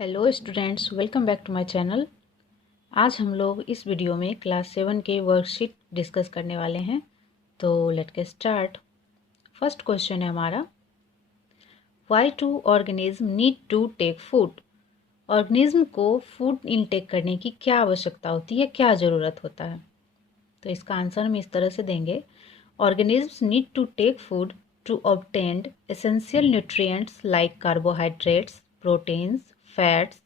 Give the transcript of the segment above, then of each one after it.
Hello students, welcome back to my channel. आज हम लोग इस वीडियो में क्लास 7 के वर्कशीट डिस्कस करने वाले हैं। तो let's get start. First question है हमारा, why to organism need to take food. Organism को फूड इनटेक करने की क्या आवश्यकता होती है, क्या ज़रूरत होता है। तो इसका आंसर हम इस तरह से देंगे, organism need to take food to obtain essential nutrients like carbohydrates, proteins, fats,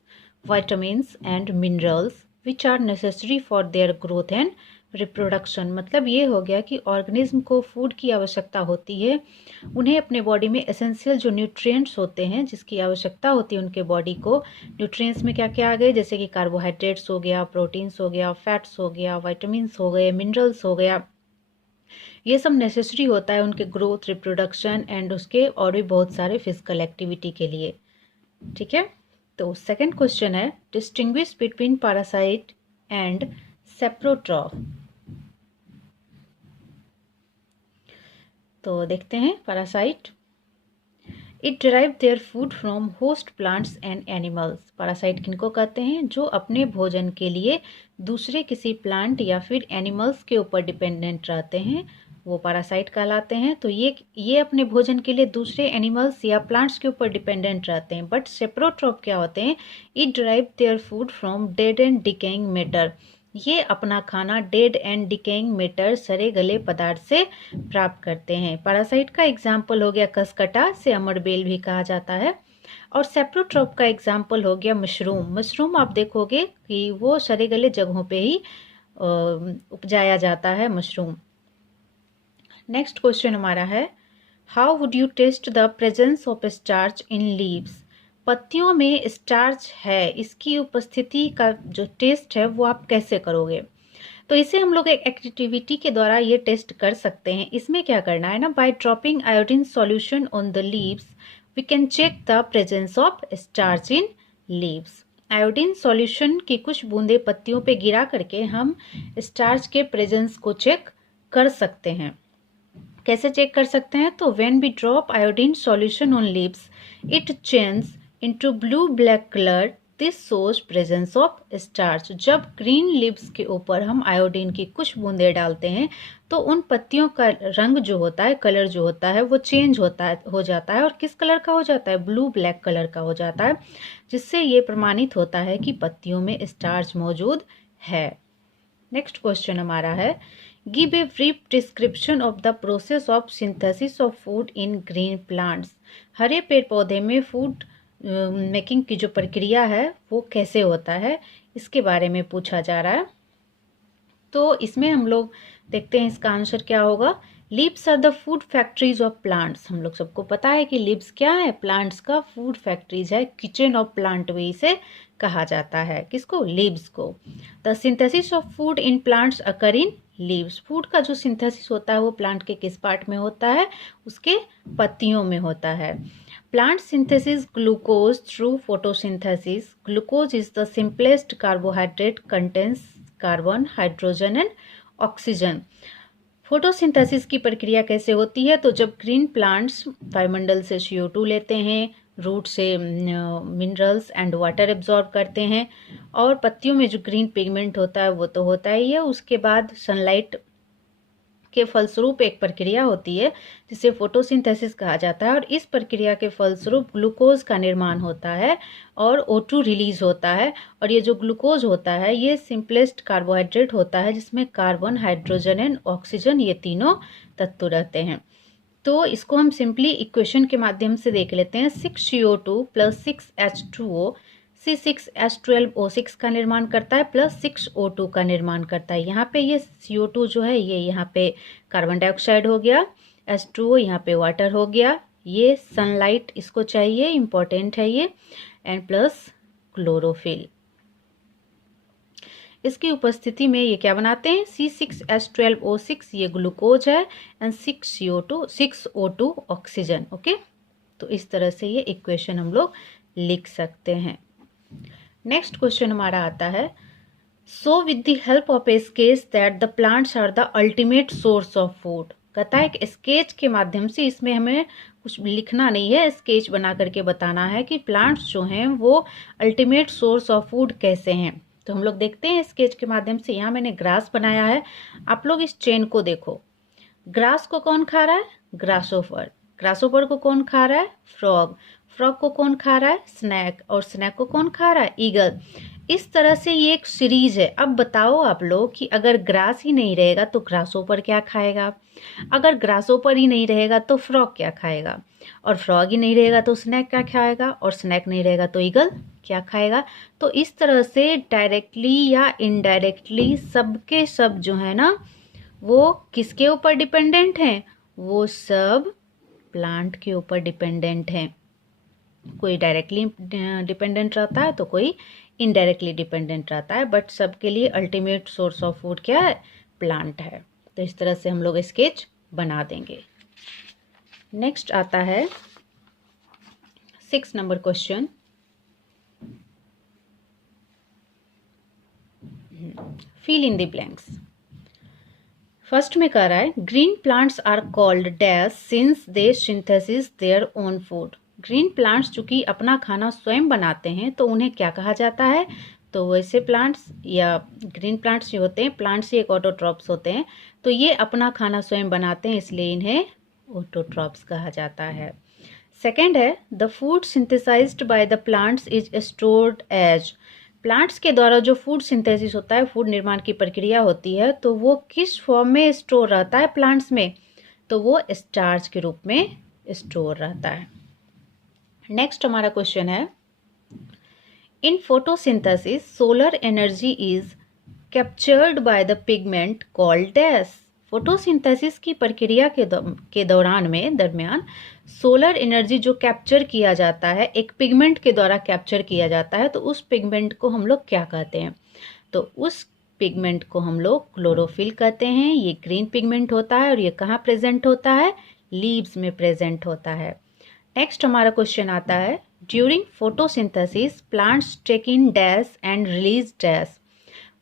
vitamins and minerals which are necessary for their growth and reproduction। मतलब ये हो गया कि ऑर्गेनिज्म को फूड की आवश्यकता होती है, उन्हें अपने बॉडी में एसेंशियल जो न्यूट्रिएंट्स होते हैं जिसकी आवश्यकता होती है उनके बॉडी को। न्यूट्रिएंट्स में क्या क्या आ गए, जैसे कि कार्बोहाइड्रेट्स हो गया, प्रोटीन्स हो गया, फैट्स हो गया, वाइटामिन्स हो गए, मिनरल्स हो गया। ये सब नेसेसरी होता है उनके ग्रोथ, रिप्रोडक्शन एंड उसके और भी बहुत सारे फिजिकल एक्टिविटी के लिए। ठीक है, तो सेकंड क्वेश्चन है, distinguish between parasite and saprotroph. तो देखते हैं, parasite it derive their food from host plants and animals. Parasite किनको कहते हैं, जो अपने भोजन के लिए दूसरे किसी प्लांट या फिर एनिमल्स के ऊपर डिपेंडेंट रहते हैं, वो पैरासाइट कहलाते हैं। तो ये अपने भोजन के लिए दूसरे एनिमल्स या प्लांट्स के ऊपर डिपेंडेंट रहते हैं। बट सेप्रोट्रॉफ क्या होते हैं, it derive their food from dead and decaying matter. ये अपना खाना डेड एंड डिकेइंग मैटर, सड़े गले पदार्थ से प्राप्त करते हैं। पैरासाइट का एग्जाम्पल हो गया कसकटा, से अमरबेल भी कहा जाता है। और सेप्रोट्रॉफ का एग्जाम्पल हो गया मशरूम। मशरूम आप देखोगे कि वो सड़े गले जगहों पे ही उपजाया जाता है मशरूम। नेक्स्ट क्वेश्चन हमारा है, how would you test the presence of starch in leaves. पत्तियों में स्टार्च है, इसकी उपस्थिति का जो टेस्ट है वो आप कैसे करोगे। तो इसे हम लोग एक एक्टिविटी के द्वारा ये टेस्ट कर सकते हैं। इसमें क्या करना है ना, by dropping iodine solution on the leaves we can check the presence of starch in leaves. Iodine solution की कुछ बूंदे पत्तियों पे गिरा करके हम स्टार्च के प्रेजेंस को चेक कर सकते हैं। कैसे चेक कर सकते हैं, तो when we drop iodine solution on lips it change into blue black colour, this shows presence of starch. जब ग्रीन लिप्स के ऊपर हम आयोडीन की कुछ बूंदे डालते हैं तो उन पत्तियों का रंग जो होता है, कलर जो होता है वो चेंज हो जाता है। और किस कलर का हो जाता है, ब्लू ब्लैक कलर का हो जाता है, जिससे ये प्रमाणित होता है कि पत्तियों में स्टार्च मौजूद है। नेक्स्ट क्वेश्चन हमारा है, give a brief description of the process of synthesis of food in green plants. हरे पेड़ पौधे में फूड मेकिंग की जो प्रक्रिया है वो कैसे होता है, इसके बारे में पूछा जा रहा है। तो इसमें हम लोग देखते हैं इसका आंसर क्या होगा। Leaves are the food factories of plants. हम लोग सबको पता है कि लीव्स क्या है, प्लांट्स का फूड फैक्ट्रीज है, किचन ऑफ प्लांट वे इसे कहा जाता है। किसको, लीव्स को। The synthesis of food in plants occur in leaves. Food का जो सिंथेसिस होता है वो प्लांट के किस पार्ट में होता है, उसके पत्तियों में होता है। Plant synthesis glucose through photosynthesis. Glucose is the simplest carbohydrate, contains carbon, hydrogen and oxygen. Photosynthesis की प्रक्रिया कैसे होती है, तो जब ग्रीन प्लांट्स वायुमंडल से CO2 लेते हैं, रूट से मिनरल्स एंड वाटर एब्जॉर्ब करते हैं, और पत्तियों में जो ग्रीन पिगमेंट होता है वो तो होता ही है, उसके बाद सनलाइट के फलस्वरूप एक प्रक्रिया होती है जिसे फोटोसिंथेसिस कहा जाता है। और इस प्रक्रिया के फलस्वरूप ग्लूकोज का निर्माण होता है और O2 रिलीज होता है। और ये जो ग्लूकोज होता है ये सिंपलेस्ट कार्बोहाइड्रेट होता है, जिसमें कार्बन, हाइड्रोजन एंड ऑक्सीजन ये तीनों तत्व रहते हैं। तो इसको हम सिंपली इक्वेशन के माध्यम से देख लेते हैं। 6CO2 प्लस 6H2O C6H12O6 का निर्माण करता है, प्लस 6O2 का निर्माण करता है। यहाँ पे ये CO2 जो है ये यहाँ पे कार्बन डाइऑक्साइड हो गया, H2O यहाँ पे वाटर हो गया, ये सनलाइट इसको चाहिए, इम्पोर्टेंट है ये, एंड प्लस क्लोरोफिल। इसकी उपस्थिति में ये क्या बनाते हैं, C6H12O6 ये ग्लूकोज है, एंड 6O2 ऑक्सीजन। ओके, तो इस तरह से ये इक्वेशन हम लोग लिख सकते हैं। नेक्स्ट क्वेश्चन हमारा आता है, so with the help of a sketch that the plants are the ultimate source of food. कहता है कि स्केच के माध्यम से इसमें हमें कुछ लिखना नहीं है, स्केच बना करके बताना है कि प्लांट्स जो हैं वो अल्टीमेट सोर्स ऑफ फूड कैसे हैं। तो हम लोग देखते हैं स्केच के माध्यम से। यहाँ मैंने ग्रास बनाया है, आप लोग इस चेन को देखो। ग्रास को कौन खा रहा है? ग्रासोफर। ग्रासोफर को कौन खा रहा है? फ्रॉग। फ्रॉग को कौन खा रहा है? स्नैक। और स्नैक को कौन खा रहा है? ईगल। इस तरह से ये एक सीरीज है। अब बताओ आप लोग कि अगर ग्रास ही नहीं रहेगा तो ग्रासोफर क्या खाएगा, अगर ग्रासोफर ही नहीं रहेगा तो फ्रॉग क्या खाएगा, और फ्रॉग ही नहीं रहेगा तो स्नैक क्या खाएगा, और स्नैक नहीं रहेगा तो ईगल क्या खाएगा। तो इस तरह से डायरेक्टली या इनडायरेक्टली सबके सब जो है ना वो किसके ऊपर डिपेंडेंट हैं? वो सब प्लांट के ऊपर डिपेंडेंट हैं। कोई डायरेक्टली डिपेंडेंट रहता है तो कोई इनडायरेक्टली डिपेंडेंट रहता है, बट सबके लिए अल्टीमेट सोर्स ऑफ फूड क्या है? प्लांट है। तो इस तरह से हम लोग स्केच बना देंगे। नेक्स्ट आता है 6 number question. Fill in the blanks. First में कह रहा है green plants are called dash since they synthesis their own food. Green plants चूंकि अपना खाना स्वयं बनाते हैं तो उन्हें क्या कहा जाता है? तो वैसे प्लांट्स या ग्रीन प्लांट्स जो होते हैं, प्लांट्स ही एक ऑटोट्रॉप्स होते हैं, तो ये अपना खाना स्वयं बनाते हैं, इसलिए इन्हें ऑटोट्रॉप्स कहा जाता है। सेकेंड है the food synthesized by the plants is stored as. Plants के द्वारा जो फूड सिंथेसिस होता है, फूड निर्माण की प्रक्रिया होती है, तो वो किस फॉर्म में स्टोर रहता है प्लांट्स में? तो वो स्टार्च के रूप में स्टोर रहता है। नेक्स्ट हमारा क्वेश्चन है in photosynthesis solar energy is captured by the pigment called dash. Photosynthesis की प्रक्रिया के दरमियान सोलर एनर्जी जो कैप्चर किया जाता है एक पिगमेंट के द्वारा कैप्चर किया जाता है, तो उस पिगमेंट को हम लोग क्या कहते हैं? तो उस पिगमेंट को हम लोग क्लोरोफिल कहते हैं। ये ग्रीन पिगमेंट होता है और ये कहाँ प्रेजेंट होता है? लीव्स में प्रेजेंट होता है। नेक्स्ट हमारा क्वेश्चन आता है during photosynthesis plants take in dash and release dash.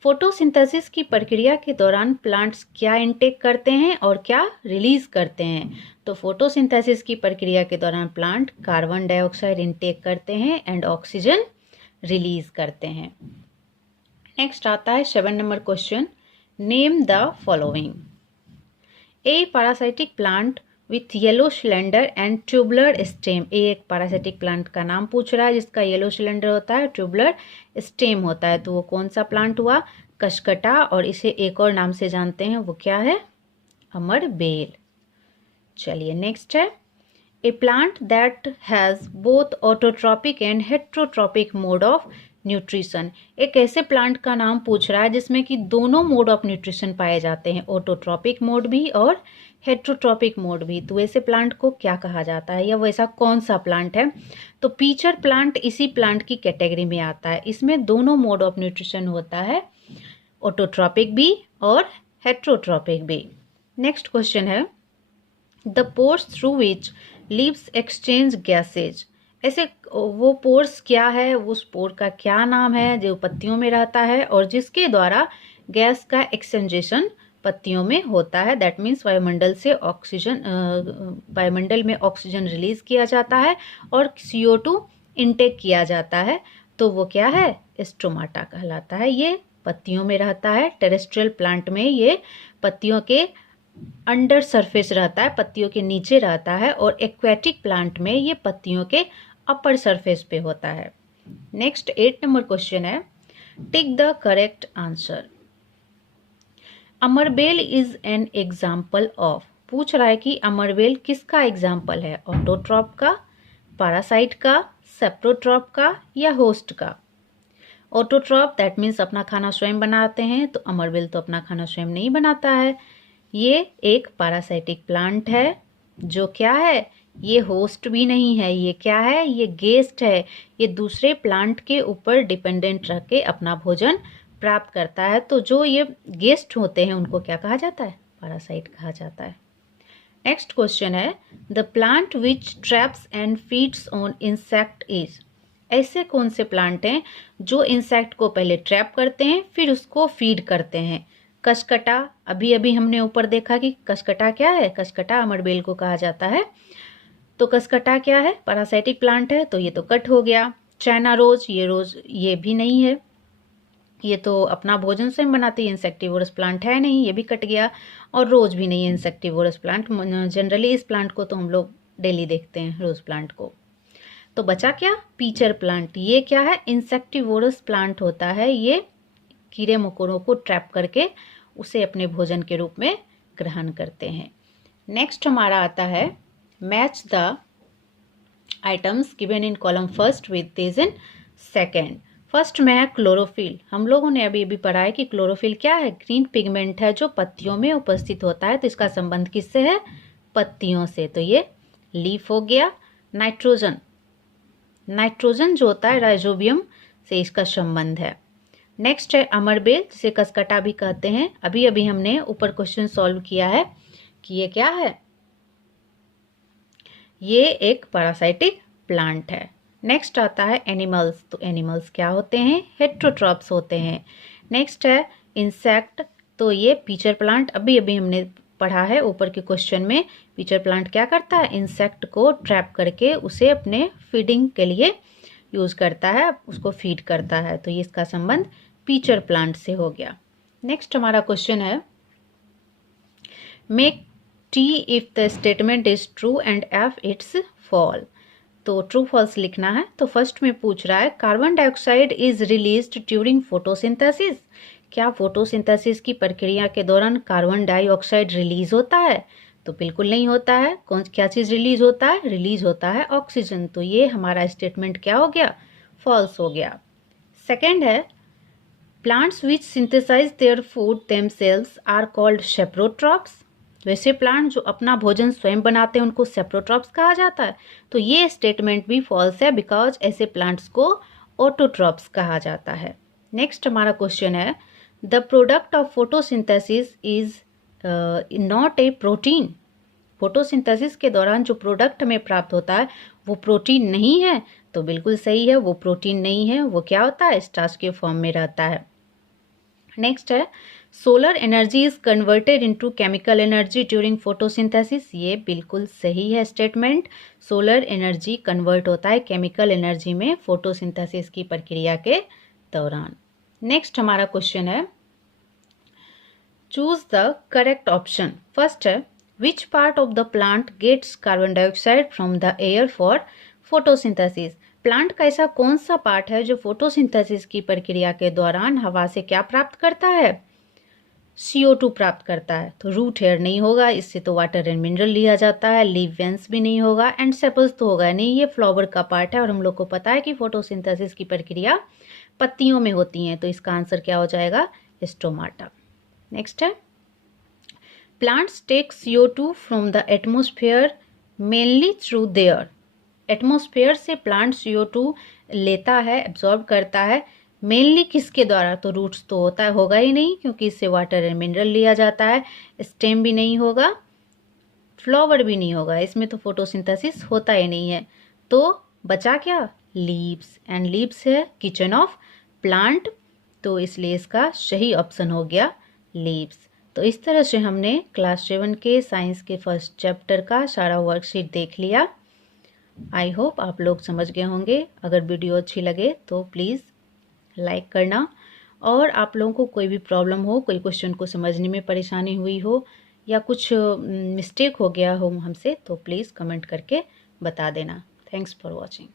Photosynthesis की प्रक्रिया के दौरान प्लांट्स क्या इनटेक करते हैं और क्या रिलीज करते हैं? तो फोटोसिंथेसिस की प्रक्रिया के दौरान प्लांट कार्बन डाइऑक्साइड इनटेक करते हैं एंड ऑक्सीजन रिलीज करते हैं। नेक्स्ट आता है 7 number question name the following. A parasitic plant with yellow cylinder and tubular stem. एक पैरासाइटिक प्लांट का नाम पूछ रहा है जिसका येलो सिलेंडर होता है, ट्यूबुलर स्टेम होता है, तो वो कौन सा प्लांट हुआ? कशकटा। और इसे एक और नाम से जानते हैं, वो क्या है? अमरबेल। चलिए नेक्स्ट है a plant that has both autotrophic and heterotrophic mode of nutrition. एक ऐसे प्लांट का नाम पूछ रहा है जिसमें कि दोनों मोड ऑफ न्यूट्रिशन पाए जाते हैं, ऑटोट्रॉपिक मोड भी और हेट्रोट्रॉपिक मोड भी। तो ऐसे प्लांट को क्या कहा जाता है या वैसा कौन सा प्लांट है? तो पीचर प्लांट इसी प्लांट की कैटेगरी में आता है। इसमें दोनों मोड ऑफ न्यूट्रिशन होता है, ऑटोट्रॉपिक भी और हेट्रोट्रॉपिक भी। नेक्स्ट क्वेश्चन है the pores through which leaves exchange gases. ऐसे वो पोर्स क्या है, उस पोर का क्या नाम है जो पत्तियों में रहता है और जिसके द्वारा गैस का एक्सचेंजेशन पत्तियों में होता है? दैट मीन्स वायुमंडल से ऑक्सीजन, वायुमंडल में ऑक्सीजन रिलीज किया जाता है और CO2 इनटेक किया जाता है, तो वो क्या है? स्टोमाटा कहलाता है। ये पत्तियों में रहता है। टेरेस्ट्रियल प्लांट में ये पत्तियों के अंडर सरफेस रहता है, पत्तियों के नीचे रहता है, और एक्वेटिक प्लांट में ये पत्तियों के अपर सरफेस पे होता है। नेक्स्ट 8 नंबर क्वेश्चन है टिक द करेक्ट आंसर। अमरबेल इज एन एग्जाम्पल ऑफ। पूछ रहा है कि अमरबेल किसका एग्जाम्पल है? ऑटोट्रॉप का, पैरासाइट का, सेप्रोट्रॉप का या होस्ट का? ऑटोट्रॉप दैट मीन्स अपना खाना स्वयं बनाते हैं, तो अमरबेल तो अपना खाना स्वयं नहीं बनाता है। ये एक पैरासाइटिक प्लांट है जो क्या है? ये होस्ट भी नहीं है, ये क्या है? ये गेस्ट है। ये दूसरे प्लांट के ऊपर डिपेंडेंट रह के अपना भोजन प्राप्त करता है। तो जो ये गेस्ट होते हैं उनको क्या कहा जाता है? पैरासाइट कहा जाता है। नेक्स्ट क्वेश्चन है the plant which traps and feeds on insect is. ऐसे कौन से प्लांट हैं जो इंसेक्ट को पहले ट्रैप करते हैं फिर उसको फीड करते हैं? कसकटा, अभी अभी हमने ऊपर देखा कि कसकटा क्या है? कसकटा अमरबेल को कहा जाता है। तो कसकटा क्या है? पैरासाइटिक प्लांट है, तो ये तो कट हो गया। चाइना रोज ये भी नहीं है, ये तो अपना भोजन स्वयं बनाती है, इंसेक्टिवोरस प्लांट है नहीं, ये भी कट गया। और रोज भी नहीं है इंसेक्टिवोरस प्लांट, जनरली इस प्लांट को तो हम लोग डेली देखते हैं, रोज प्लांट को। तो बचा क्या? Pitcher plant. ये क्या है? इंसेक्टिवोरस प्लांट होता है, ये कीड़े मकोड़ों को ट्रैप करके उसे अपने भोजन के रूप में ग्रहण करते हैं। नेक्स्ट हमारा आता है match the items given in column first with this in second. First में है क्लोरोफिल। हम लोगों ने अभी अभी पढ़ा है कि क्लोरोफिल क्या है? ग्रीन पिगमेंट है जो पत्तियों में उपस्थित होता है। तो इसका संबंध किससे है? पत्तियों से। तो ये लीफ हो गया। नाइट्रोजन, नाइट्रोजन जो होता है राइजोबियम से इसका संबंध है। नेक्स्ट है अमरबेल, जिसे कसकटा भी कहते हैं। अभी अभी हमने ऊपर क्वेश्चन सॉल्व किया है कि ये क्या है? ये एक पैरासाइटिक प्लांट है। नेक्स्ट आता है एनिमल्स। तो एनिमल्स क्या होते हैं? हेट्रोट्रॉप्स होते हैं। नेक्स्ट है इंसेक्ट। तो ये पीचर प्लांट, अभी अभी हमने पढ़ा है ऊपर के क्वेश्चन में। पीचर प्लांट क्या करता है? इंसेक्ट को ट्रैप करके उसे अपने फीडिंग के लिए यूज करता है, उसको फीड करता है। तो ये इसका संबंध पीचर प्लांट से हो गया। नेक्स्ट हमारा क्वेश्चन है make tea if the statement is true and F it's fall. तो ट्रू फॉल्स लिखना है। तो फर्स्ट में पूछ रहा है carbon dioxide is released during photosynthesis. क्या फोटोसिंथेसिस की प्रक्रिया के दौरान कार्बन डाइऑक्साइड रिलीज होता है? तो बिल्कुल नहीं होता है। क्या चीज रिलीज होता है? रिलीज होता है ऑक्सीजन। तो ये हमारा स्टेटमेंट क्या हो गया? फॉल्स हो गया। सेकेंड है plants which synthesize their food themselves are called saprotrophs. वैसे प्लांट जो अपना भोजन स्वयं बनाते हैं उनको सेप्रोट्रॉप्स कहा जाता है। तो ये स्टेटमेंट भी फॉल्स है, बिकॉज ऐसे प्लांट्स को ऑटोट्रॉप्स कहा जाता है। नेक्स्ट हमारा क्वेश्चन है the product of photosynthesis is not a protein. Photosynthesis के दौरान जो प्रोडक्ट हमें प्राप्त होता है वो प्रोटीन नहीं है। तो बिल्कुल सही है, वो प्रोटीन नहीं है, वो क्या होता है? स्टार्च के फॉर्म में रहता है। नेक्स्ट है solar energy is converted into chemical energy during photosynthesis. ये बिल्कुल सही है स्टेटमेंट। सोलर एनर्जी कन्वर्ट होता है केमिकल एनर्जी में फोटोसिंथेसिस की प्रक्रिया के दौरान। नेक्स्ट हमारा क्वेश्चन है choose the correct option. First है which part of the plant gets carbon dioxide from the air for photosynthesis. Plant का ऐसा कौन सा पार्ट है जो फोटोसिंथेसिस की प्रक्रिया के दौरान हवा से क्या प्राप्त करता है? CO2 प्राप्त करता है। तो रूट हेयर नहीं होगा, इससे तो वाटर एंड मिनरल लिया जाता है। लीव वेंस भी नहीं होगा, एंड सेपल्स तो होगा नहीं, ये फ्लावर का पार्ट है। और हम लोग को पता है कि फोटोसिंथेसिस की प्रक्रिया पत्तियों में होती है। तो इसका आंसर क्या हो जाएगा? स्टोमाटा। नेक्स्ट है plants take CO2 from the atmosphere mainly through their. Atmosphere से प्लांट CO2 लेता है, एब्जॉर्ब करता है, मेनली किसके द्वारा? तो रूट्स तो होगा ही नहीं, क्योंकि इससे वाटर एंड मिनरल लिया जाता है। स्टेम भी नहीं होगा, फ्लावर भी नहीं होगा, इसमें तो फोटोसिंथेसिस होता ही नहीं है। तो बचा क्या? लीव्स, एंड लीव्स है किचन ऑफ प्लांट। तो इसलिए इसका सही ऑप्शन हो गया लीव्स। तो इस तरह से हमने क्लास 7 के साइंस के फर्स्ट चैप्टर का सारा वर्कशीट देख लिया। आई होप आप लोग समझ गए होंगे। अगर वीडियो अच्छी लगे तो प्लीज़ लाइक करना, और आप लोगों को कोई भी प्रॉब्लम हो, कोई क्वेश्चन को समझने में परेशानी हुई हो या कुछ मिस्टेक हो गया हो हमसे, तो प्लीज़ कमेंट करके बता देना। Thanks for watching.